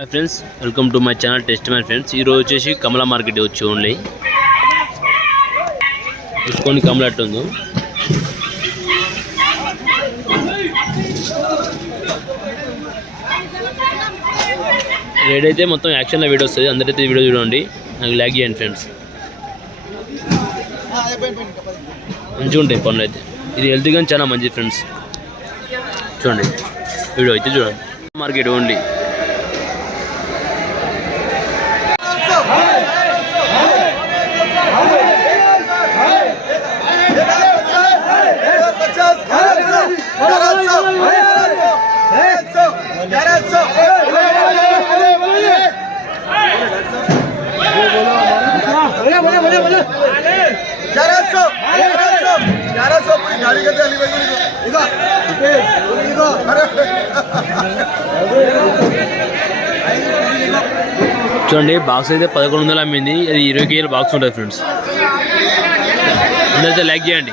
Hi friends welcome to my channel test my friends ఈరోజు వచ్చేసి కమల market వచ్చి ఉండి చూసుకొని కమల ఉందో. రేట్ అయితే మొత్తం యాక్షన్లో వీడియో వస్తుంది. అందరైతే వీడియో చూడండి. నాకు ల్యాగ్ చేయండి ఫ్రెండ్స్ మంచిగా ఉంటాయి పనులు అయితే. ఇది హెల్త్ కానీ చాలా మంచిది ఫ్రెండ్స్ చూడండి. వీడియో అయితే చూడండి. Market only. చూడండి బాక్స్ అయితే పదకొండు వందలు అమ్మింది అది ఇరవై కేజీల బాక్స్ ఉంటుంది ఫ్రెండ్స్ అందరితో లైక్ చేయండి.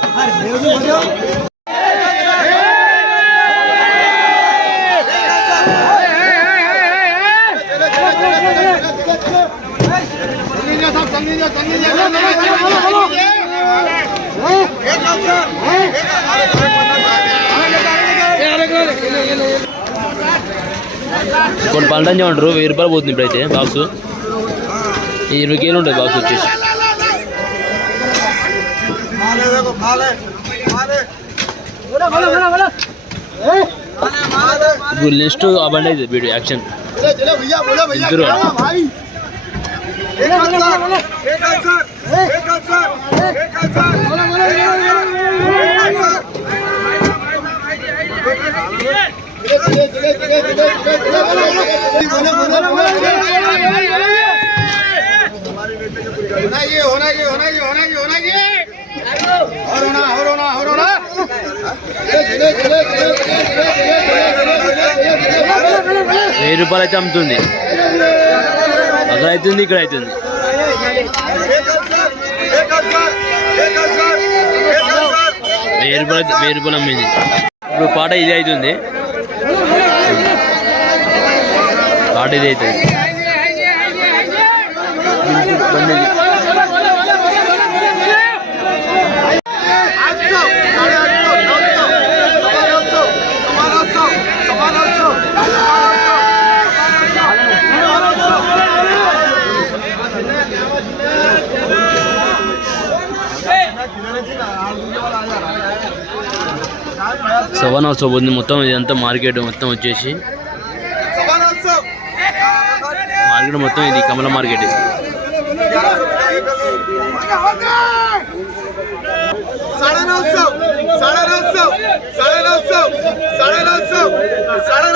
కొన్ని పల్లెటం చేయమంటారు వెయ్యి రూపాయలు పోతుంది ఇప్పుడైతే బాక్స్. ఇరవై కేలు ఉంటాయి బాక్స్ వచ్చేసి. ये देखो मारे मारे बोला बोला बोला बोला గుడ్ నెక్స్ట్ అబండైజ్ వీడియో వెయ్యి రూపాయలు అయితే అమ్ముతుంది. అక్కడ అవుతుంది ఇక్కడ అవుతుంది వెయ్యి రూపాయలు వెయ్యి రూపాయలు అమ్మింది. ఇప్పుడు పాట ఇది అవుతుంది పాట ఇది అవుతుంది బండి సవనోత్సవం ఉంది మొత్తం ఇదంతా మార్కెట్ మొత్తం వచ్చేసి మార్కెట్ మొత్తం ఇది కమల మార్కెట్. ఇది సాడే సాడే సాడే